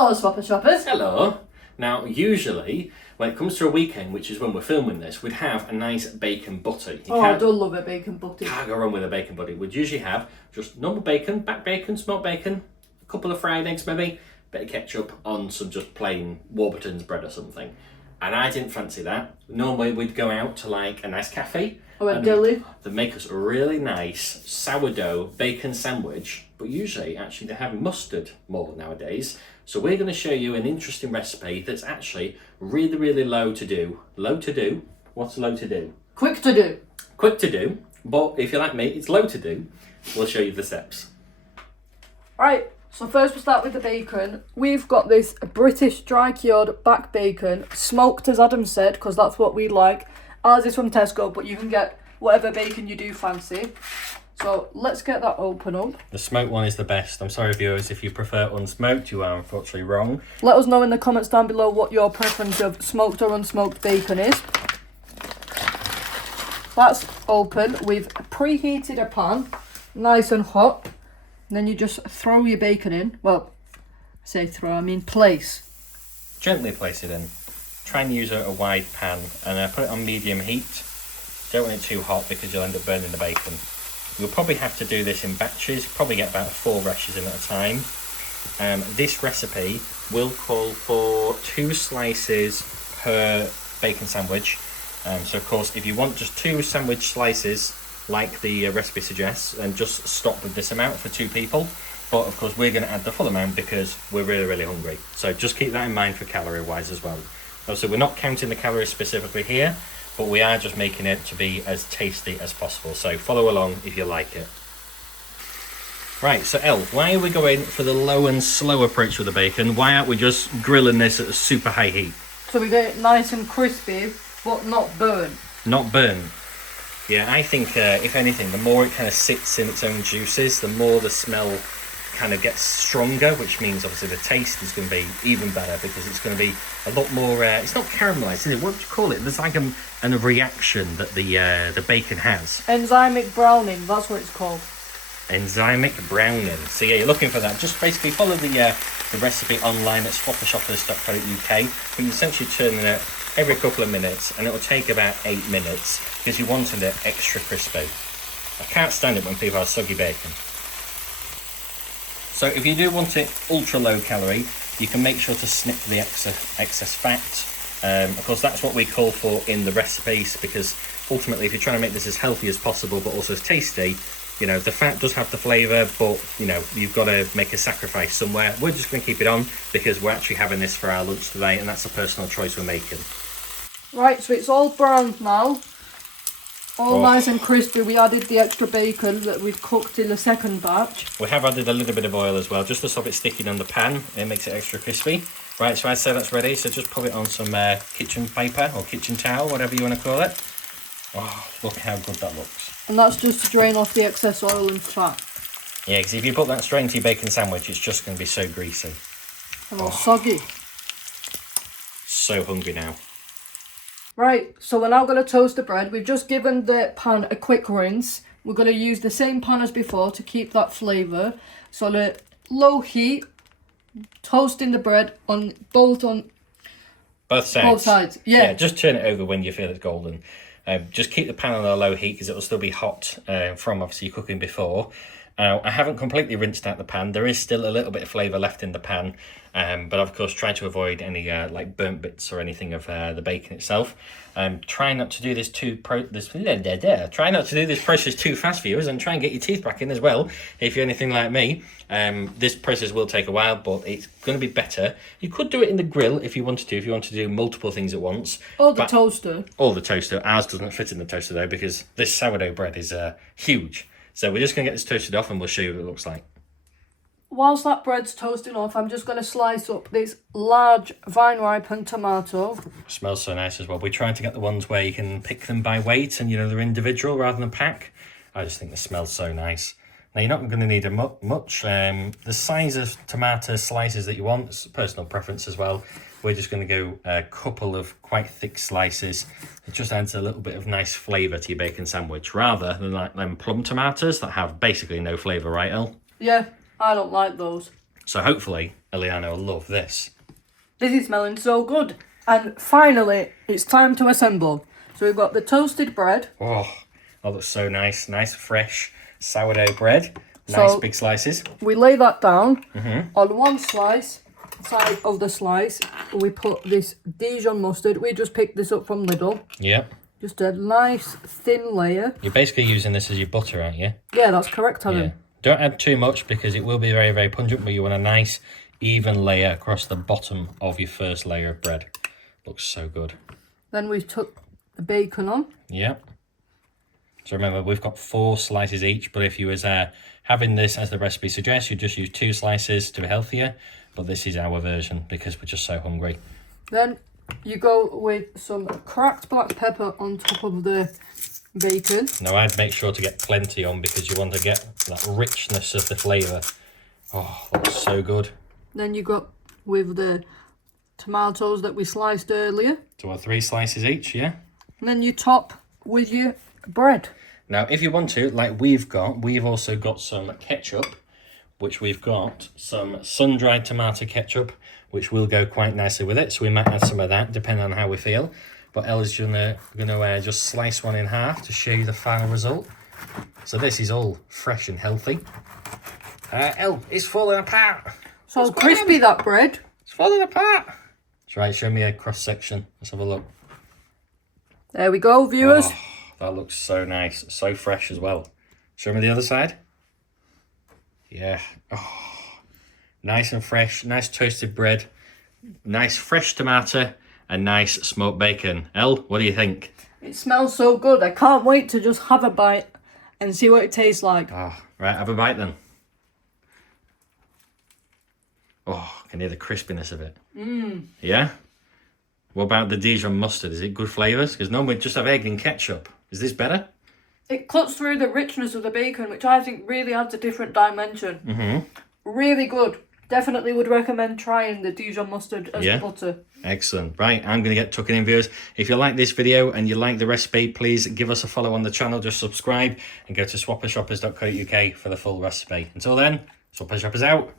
Hello, Swapper Shoppers. Hello. Now, usually, when it comes to a weekend, which is when we're filming this, we'd have a nice bacon butty. I do love a bacon butty. Can't go wrong with a bacon butty. We'd usually have just normal bacon, back bacon, smoked bacon, a couple of fried eggs maybe, bit of ketchup on some just plain Warburton's bread or something. And I didn't fancy that. Normally we'd go out to like a nice cafe. Or a deli. They'd make us a really nice sourdough bacon sandwich, but usually actually they have mustard more nowadays. So we're going to show you an interesting recipe that's actually really, really low to do. Low to do? What's low to do? Quick to do. Quick to do, but if you're like me, it's low to do. We'll show you the steps. Right, so first we'll start with the bacon. We've got this British dry cured back bacon, smoked as Adam said, because that's what we like. Ours is from Tesco, but you can get whatever bacon you do fancy. So let's get that open up. The smoked one is the best. I'm sorry viewers, if you prefer unsmoked, you are unfortunately wrong. Let us know in the comments down below what your preference of smoked or unsmoked bacon is. That's open. We've preheated a pan, nice and hot. And then you just throw your bacon in. Well, I say throw, I mean place. Gently place it in. Try and use a wide pan and put it on medium heat. Don't want it too hot because you'll end up burning the bacon. You'll probably have to do this in batches, probably get about 4 rashes in at a time. This recipe will call for 2 slices per bacon sandwich. So of course, if you want just 2 sandwich slices, like the recipe suggests, then just stop with this amount for 2 people. But of course, we're going to add the full amount because we're really, really hungry. So just keep that in mind for calorie-wise as well. So we're not counting the calories specifically here, but we are just making it to be as tasty as possible. So follow along if you like it. Right, so Elle, why are we going for the low and slow approach with the bacon? Why aren't we just grilling this at a super high heat? So we get it nice and crispy, but not burn. Not burn. Yeah, I think if anything, the more it kind of sits in its own juices, the more the smell kind of gets stronger, which means obviously the taste is going to be even better because it's going to be a lot more, it's not caramelized, is it? What do you call it? There's like a reaction that the bacon has. Enzymic browning, that's what it's called. Enzymic browning. So yeah, you're looking for that. Just basically follow the recipe online at swappershoppers.co.uk. But you essentially turn it every couple of minutes and it will take about 8 minutes because you wanted it extra crispy. I can't stand it when people have soggy bacon. So if you do want it ultra low calorie, you can make sure to snip the excess fat. Of course, that's what we call for in the recipes because ultimately if you're trying to make this as healthy as possible but also as tasty, you know, the fat does have the flavour, but, you know, you've got to make a sacrifice somewhere. We're just going to keep it on because we're actually having this for our lunch today and that's a personal choice we're making. Right, so it's all browned now. All nice and crispy. We added the extra bacon that we've cooked in the second batch. We have added a little bit of oil as well, just to stop it sticking on the pan. It makes it extra crispy. Right, so I'd say that's ready. So just put it on some kitchen paper or kitchen towel, whatever you want to call it. Oh, look how good that looks. And that's just to drain off the excess oil and fat. Yeah, because if you put that straight into your bacon sandwich, it's just going to be so greasy. And all soggy. So hungry now. Right, so we're now going to toast the bread. We've just given the pan a quick rinse. We're going to use the same pan as before to keep that flavour. So on a low heat, toasting the bread on both sides. Both sides, yeah. Just turn it over when you feel it's golden. Just keep the pan on a low heat because it will still be hot from obviously cooking before. I haven't completely rinsed out the pan. There is still a little bit of flavour left in the pan, but of course try to avoid any like burnt bits or anything of the bacon itself. Try not to do this Try not to do this process too fast, viewers, and try and get your teeth back in as well. If you're anything like me, this process will take a while, but it's going to be better. You could do it in the grill if you wanted to. If you want to do multiple things at once, or the toaster. Or the toaster. Ours doesn't fit in the toaster though because this sourdough bread is huge. So we're just going to get this toasted off and we'll show you what it looks like. Whilst that bread's toasting off, I'm just going to slice up this large vine-ripened tomato. Smells so nice as well. We're trying to get the ones where you can pick them by weight and, you know, they're individual rather than pack. I just think the smell's so nice. Now, you're not going to need much. The size of tomato slices that you want, it's personal preference as well. We're just going to go a couple of quite thick slices. It just adds a little bit of nice flavour to your bacon sandwich, rather than like them plum tomatoes that have basically no flavour, right, Elle? Yeah, I don't like those. So hopefully Eliana will love this. This is smelling so good. And finally, it's time to assemble. So we've got the toasted bread. Oh, that looks so nice. Nice, fresh sourdough bread. Nice So- big slices. We lay that down. On one side of the slice, we put this Dijon mustard. We just picked this up from Lidl. Yep. Just a nice thin layer. You're basically using this as your butter, aren't you? Yeah, that's correct, Adam. Yeah. Don't add too much because it will be very, very pungent, but you want a nice, even layer across the bottom of your first layer of bread. Looks so good. Then we took the bacon on. Yep. So remember, we've got 4 slices each, but if you was having this as the recipe suggests, you just use 2 slices to be healthier. But this is our version because we're just so hungry. Then you go with some cracked black pepper on top of the bacon. Now I'd make sure to get plenty on because you want to get that richness of the flavour. Oh, that looks so good. Then you got with the tomatoes that we sliced earlier. So 3 slices each, yeah? And then you top with your bread. Now, if you want to, like we've also got some ketchup, which we've got some sun-dried tomato ketchup, which will go quite nicely with it. So we might add some of that, depending on how we feel. But Ella's gonna just slice one in half to show you the final result. So this is all fresh and healthy. Elle, it's falling apart. So crispy that bread. It's falling apart. That's right, show me a cross-section. Let's have a look. There we go, viewers. Oh, that looks so nice, so fresh as well. Show me the other side. Yeah. Oh, nice and fresh, nice toasted bread, nice fresh tomato, and nice smoked bacon. Elle, what do you think? It smells so good. I can't wait to just have a bite and see what it tastes like. Oh, right, have a bite then. Oh, I can hear the crispiness of it. Yeah? What about the Dijon mustard? Is it good flavours? Because normally we just have egg and ketchup. Is this better? It cuts through the richness of the bacon, which I think really adds a different dimension. Really good. Definitely would recommend trying the Dijon mustard as the butter. Excellent. Right, I'm going to get tucking in, viewers. If you like this video and you like the recipe, please give us a follow on the channel. Just subscribe and go to swappershoppers.co.uk for the full recipe. Until then, Swapper Shoppers out.